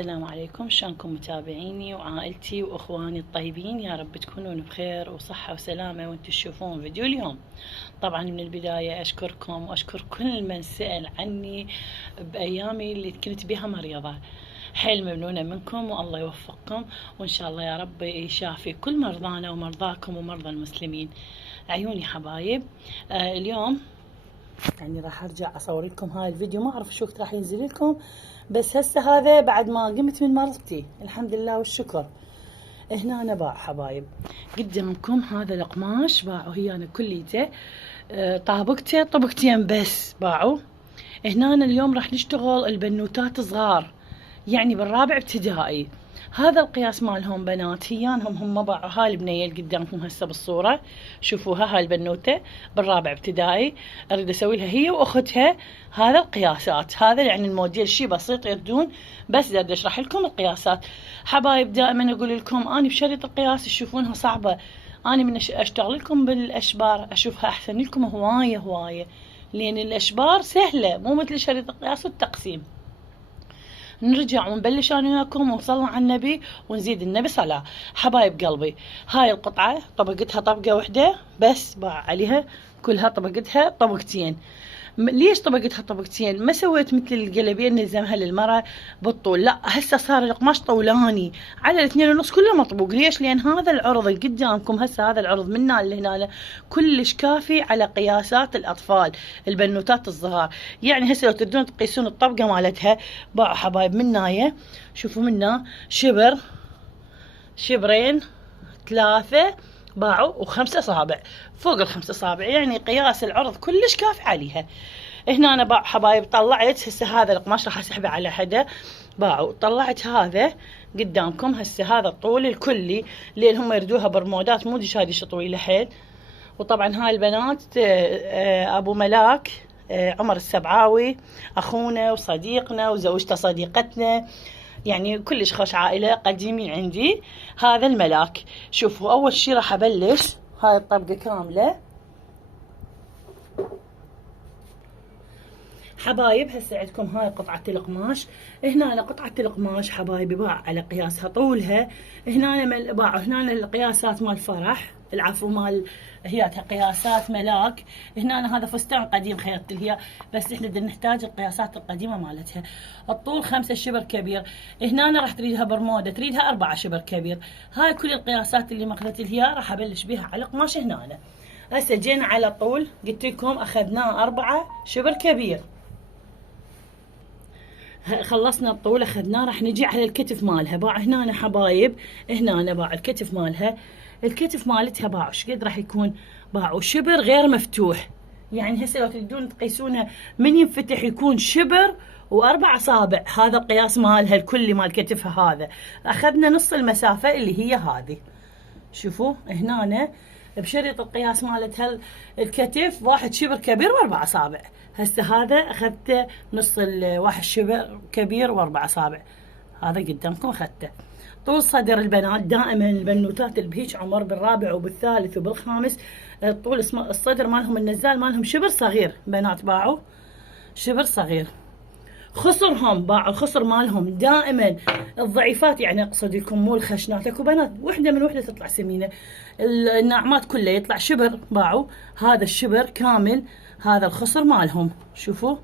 السلام عليكم، شلونكم متابعيني وعائلتي واخواني الطيبين؟ يا رب تكونون بخير وصحة وسلامة وانتم تشوفون فيديو اليوم. طبعا من البداية اشكركم واشكر كل من سأل عني بايامي اللي كنت بها مريضة. حيل ممنونة منكم والله يوفقكم، وان شاء الله يا رب يشافي كل مرضانا ومرضاكم ومرضى المسلمين. عيوني حبايب، اليوم يعني راح ارجع اصور لكم هاي الفيديو، ما اعرف شو وقت راح ينزل لكم، بس هسه هذا بعد ما قمت من مرضتي الحمد لله والشكر. هنا أنا باع حبايب قدامكم هذا القماش باعوا هي أنا كليته، طابقته طبقتين بس باعوا. هنا أنا اليوم راح نشتغل البنوتات صغار، يعني بالرابع ابتدائي. هذا القياس مالهم بنات، هيانهم هم باعوا. هاي البنيه اللي قدامكم هسه بالصوره شوفوها، هاي البنوته بالرابع ابتدائي، اريد اسوي لها هي واختها هذا القياسات. هذا يعني الموديل شي بسيط يردون، بس بدي اشرح لكم القياسات حبايب. دائما اقول لكم اني بشريط القياس تشوفونها صعبه، اني من اشتغل لكم بالاشبار اشوفها احسن لكم هوايه، لان الاشبار سهله مو مثل شريط القياس والتقسيم. نرجع ونبلش انا وياكم ونصلي على النبي ونزيد النبي صلاة. حبايب قلبي، هاي القطعة طبقتها طبقة واحدة بس، باع عليها كلها طبقتها طبقتين. ليش طبقتها طبقتين؟ ما سويت مثل القلبين نلزمها للمرة بالطول، لا هسه صار القماش طولاني على الاثنين ونص كله مطبوق. ليش؟ لان هذا العرض اللي قدامكم هسه، هذا العرض من هنا لهنا كلش كافي على قياسات الاطفال البنوتات الصغار. يعني هسه لو تردون تقيسون الطبقة مالتها باعوا حبايب من ناية، شوفوا منا شبر، شبرين، ثلاثة، باعوا وخمسة اصابع، فوق الخمسة اصابع، يعني قياس العرض كلش كافي عليها. هنا انا باع حبايب طلعت هسه هذا القماش راح اسحبه على حدا، باعوا طلعت هذا قدامكم هسه هذا الطول الكلي، لان هم يردوها برمودات مو دشاديش طويله حيل. وطبعا هاي البنات ابو ملاك عمر السبعاوي اخونا وصديقنا وزوجته صديقتنا، يعني كلش خوش عائله قديمين عندي. هذا الملاك. شوفوا اول شي راح ابلش هاي الطبقه كامله حبايب. هسه عندكم هاي قطعة القماش، هنا أنا قطعة القماش حبايبي باع على قياسها طولها. هنا أنا باعوا هنا القياسات مال فرح، العفو مال هياتها قياسات ملاك. هنا أنا هذا فستان قديم خيطت لها، بس احنا بدنا نحتاج القياسات القديمة مالتها. الطول 5 شبر كبير. هنا أنا راح تريدها برمودة، تريدها 4 شبر كبير. هاي كل القياسات اللي ماخذت لها راح ابلش بها على قماش. هنا أنا هسه جينا على طول، قلت لكم اخذناه 4 شبر كبير. خلصنا الطول اخذناه، راح نجي على الكتف مالها. باع هنا أنا حبايب، هنا أنا باع الكتف مالها، الكتف مالتها باعوا ايش قد راح يكون؟ باعوا شبر غير مفتوح. يعني هسه لو تريدون تقيسونها من ينفتح يكون شبر و4 اصابع. هذا القياس مالها الكلي مال كتفها. هذا اخذنا نص المسافة اللي هي هذه. شوفوا هنا أنا بشريط القياس مالتها الكتف 1 شبر كبير و4 اصابع. هسه هذا اخذته نص 1 شبر كبير و4 اصابع، هذا قدامكم اخذته. طول صدر البنات دائما البنوتات اللي بهيج عمر بالرابع وبالثالث وبالخامس، طول الصدر مالهم النزال مالهم شبر صغير. بنات باعوا شبر صغير. خصرهم باعوا الخصر مالهم دائما الضعيفات، يعني اقصد لكم مو الخشنات. اكو بنات وحده من وحده تطلع سمينه، الناعمات كلها يطلع شبر. باعوا هذا الشبر كامل، هذا الخصر مالهم. شوفوا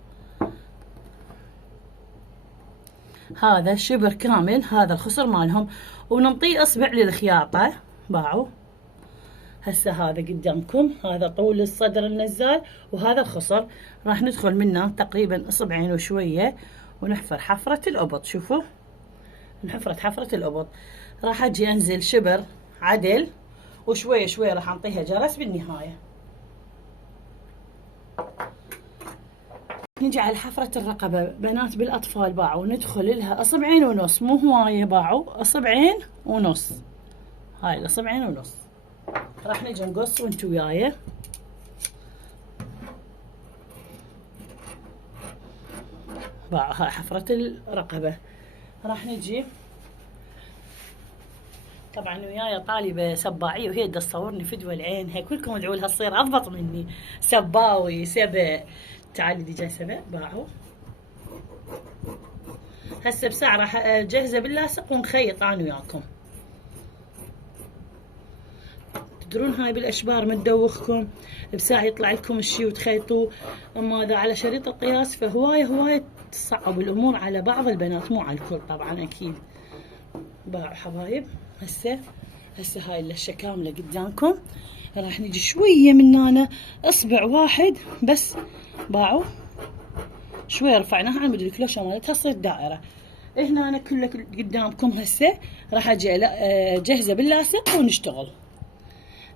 هذا الشبر كامل، هذا الخصر مالهم، وننطيه اصبع للخياطه. باعوا هسه هذا قدامكم، هذا طول الصدر النزال وهذا الخصر. راح ندخل منه تقريبا اصبعين وشويه ونحفر حفره الابط. شوفوا انحفرت حفره الابط. راح اجي انزل شبر عدل وشويه شويه راح انطيها جرس بالنهايه. نجي على حفرة الرقبة. بنات بالأطفال باعوا ندخل لها أصبعين ونص، مو هواية، باعوا أصبعين ونص. هاي الأصبعين ونص راح نجي نقص وانتو وياي. باعوا هاي حفرة الرقبة. راح نجي طبعا وياي طالبة سباعية وهي بدها تصورني فدوة العين، هي كلكم ادعوا لها تصير أضبط مني. سباوي سبع، تعالي دي جاي سبع. باعوا هسه بساعة راح اجهزه باللاصق ونخيط انا وياكم. تدرون هاي بالاشبار ما تدوخكم، بساعة يطلع لكم الشي وتخيطوه، اما هذا على شريط القياس فهواية تصعب الامور على بعض البنات، مو على الكل طبعا اكيد. باعوا حبايب. هسه هاي اللشة كاملة قدامكم، راح نجي شوية من هنا اصبع واحد بس. باعوا شوية رفعناها عن مدري الكلوشة مالتها تصير دائرة. هنا أنا كله قدامكم. هسه راح اجي اجهزه باللاصق ونشتغل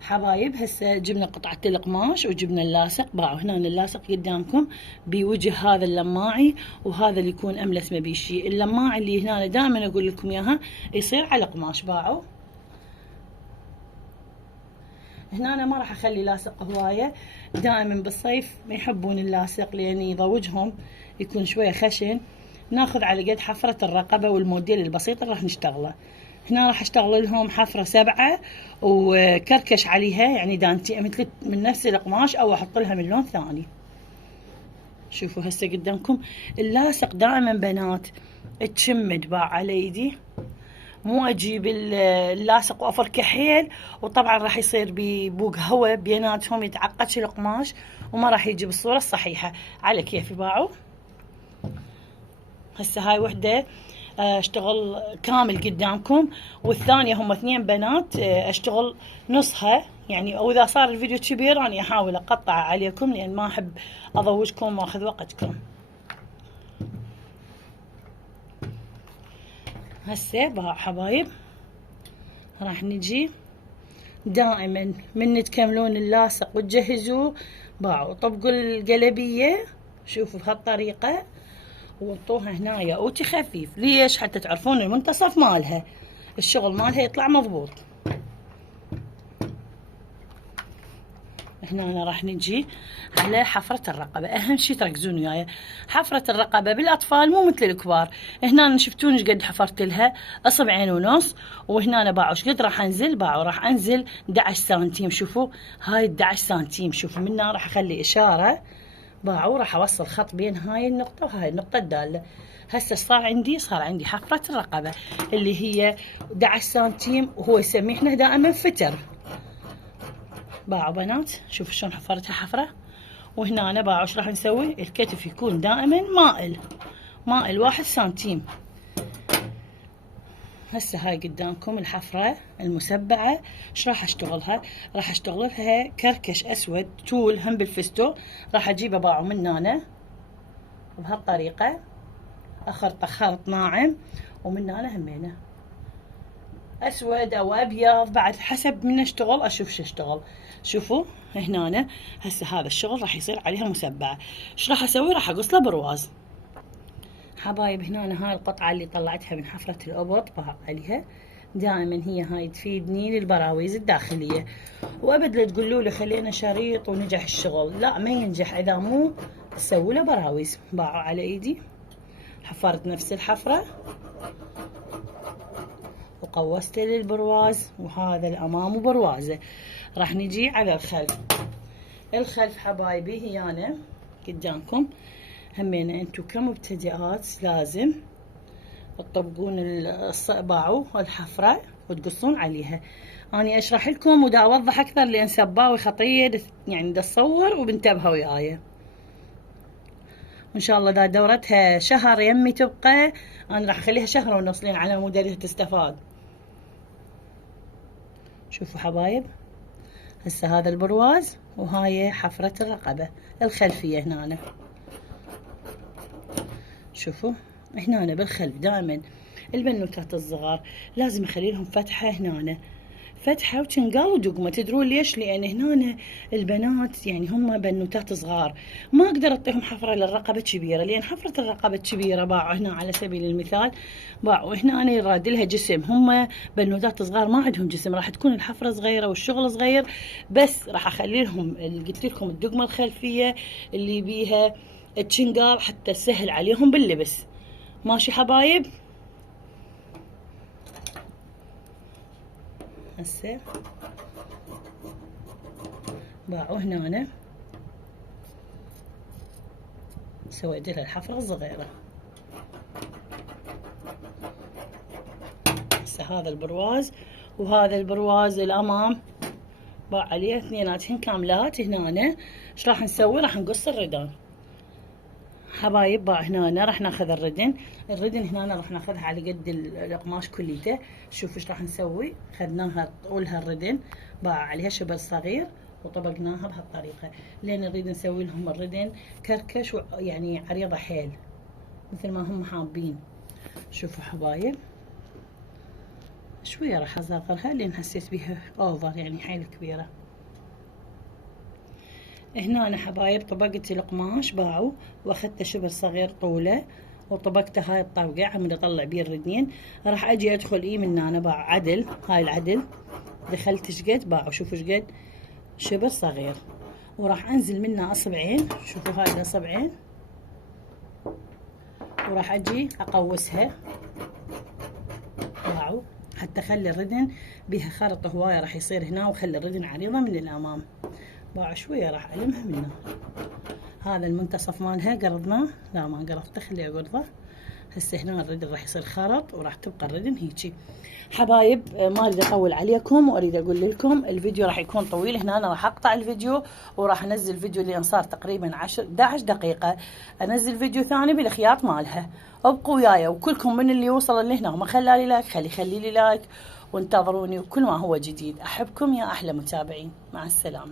حبايب. هسه جبنا قطعة القماش وجبنا اللاصق. باعوا هنا اللاصق قدامكم بوجه هذا اللماعي، وهذا اللي يكون املس ما بيه شيء. اللماعي اللي هنا دائما اقول لكم اياها يصير على قماش. باعوا هنا أنا ما راح اخلي لاصق هوايه، دائما بالصيف ما يحبون اللاصق لان يضوجهم يكون شويه خشن. ناخذ على قد حفرة الرقبة والموديل البسيط اللي راح نشتغله. هنا راح اشتغل لهم حفرة 7 وكركش عليها يعني دانتي مثل من نفس القماش او احط لها من لون ثاني. شوفوا هسه قدامكم اللاصق دائما بنات تشمد. باع على ايدي، مو اجيب اللاصق وافركه حيل وطبعا راح يصير ببوق هواء بيناتهم يتعقدش القماش وما راح يجي بالصورة الصحيحة على كيفي. باعوا هسه هاي وحدة اشتغل كامل قدامكم، والثانية هم 2 بنات اشتغل نصها يعني، او اذا صار الفيديو كبير اني احاول اقطع عليكم لان ما احب اضوجكم واخذ وقتكم. هسه باع حبايب راح نجي دائما من تكملون اللاصق وتجهزوه. باعوا طبقوا القلبية شوفوا بهالطريقة ووطوها هنايا اوتي خفيف. ليش؟ حتى تعرفون المنتصف مالها الشغل مالها يطلع مضبوط. هنا راح نجي على حفرة الرقبة. اهم شي تركزون وياي، حفرة الرقبة بالاطفال مو مثل الكبار. هنا شفتون ايش قد حفرت لها؟ 2.5 صبع. وهنا باعوا ايش قد راح انزل؟ باعوا راح انزل 11 سنتيم. شوفوا هاي 11 سنتيم. شوفوا من هنا راح اخلي اشارة. باعوا راح اوصل خط بين هاي النقطة وهاي النقطة الدالة. هسه صار عندي حفرة الرقبة اللي هي 11 سنتيم وهو يسميه احنا دائما فتر. باعوا بنات شوفوا شلون حفرتها حفرة. وهنا أنا باعوا ايش راح نسوي؟ الكتف يكون دائما مائل 1 سنتيم. هسه هاي قدامكم الحفرة المسبعة. ايش راح اشتغلها؟ راح اشتغلها كركش اسود تول هم بالفستو. راح اجيبه باعوا من هنا بهالطريقة اخرطه خرط ناعم، ومن هنا همينه اسود او ابيض بعد حسب من اشتغل اشوف شو اشتغل. شوفوا هنا هسه هذا الشغل راح يصير عليها مسبعة. ايش راح اسوي؟ راح اقص له برواز حبايب. هنا هاي القطعة اللي طلعتها من حفرة الأبط باع عليها. دائما هي هاي تفيدني للبراويز الداخلية. وابد لا تقولوا لي خلينا شريط ونجح الشغل، لا ما ينجح اذا مو تسوي له براويز. باعوا على ايدي حفرت نفس الحفرة وقوست للبرواز، وهذا الامام بروازه. راح نجي على الخلف حبايبي. هي أنا قدامكم همين انتو كمبتدئات لازم تطبقون باعوا الحفرة وتقصون عليها. اني اشرح لكم ودا اوضح اكثر لان سباوي خطير يعني دا تصور وبنتبهوا وياي. وان شاء الله دا دورتها شهر يمي تبقى، انا راح اخليها 1.5 شهر لين على مود تستفاد. شوفوا حبايب هسه هذا البرواز وهاي حفرة الرقبة الخلفية. هنا شوفوا هنا بالخلف دائما البنوتات الصغار لازم اخلي لهم فتحة. هنا فتحة وتنقال ودقمة. تدرون ليش؟ لان هنا البنات يعني هم بنوتات صغار ما اقدر اعطيهم حفرة للرقبة كبيرة، لان حفرة الرقبة كبيرة باعوا هنا على سبيل المثال باعوا هنا انا يراد لها جسم، هم بنوتات صغار ما عندهم جسم، راح تكون الحفرة صغيرة والشغل صغير، بس راح اخلي لهم اللي قلت لكم الدقمة الخلفية اللي بيها تشنقال حتى سهل عليهم باللبس. ماشي حبايب؟ هسه باعوا هنا أنا سويت لها الحفرة الصغيرة. هسه هذا البرواز وهذا البرواز الامام باع عليه اثنيناتهن كاملات. هنا ايش راح نسوي؟ راح نقص الردان حبايب. باع هنا راح ناخذ الردن هنا راح ناخذها على قد القماش كليته. شوفوا ايش راح نسوي. خذناها طولها الردن، باع عليها شبر صغير وطبقناها بهالطريقه، لين نريد نسوي لهم الردن كركش يعني عريضه حيل مثل ما هم حابين. شوفوا حبايب شويه راح اصغرها لين حسيت بيها اوفر يعني حيل كبيره. هنا أنا حبايب طبقت القماش باعوا واخذت شبر صغير طوله وطبقت هاي الطبقه عم اطلع بيه الردنين. راح اجي ادخل من هنا باع عدل، هاي العدل دخلت ايش قد باعوا. شوفوا ايش قد شبر صغير، وراح انزل منها اصبعين. شوفوا هاي الاصبعين، وراح اجي اقوسها باعوا حتى اخلي الردن بيها خرط هوايه راح يصير هنا، وخلي الردن عريضه من الامام. باع شويه راح المها منه. هذا المنتصف مالها قرضناه، لا ما قرضته خليه اقرضه. هسه هنا الردن راح يصير خرط وراح تبقى الردن هيجي. حبايب ما اريد اطول عليكم، واريد اقول لكم الفيديو راح يكون طويل. هنا انا راح اقطع الفيديو وراح انزل فيديو لين صار تقريبا 11 دقيقه، انزل فيديو ثاني بالخياط مالها. ابقوا وياي، وكلكم من اللي وصل لهنا وما خلالي لايك خلي لي لايك، وانتظروني وكل ما هو جديد. احبكم يا احلى متابعين، مع السلامه.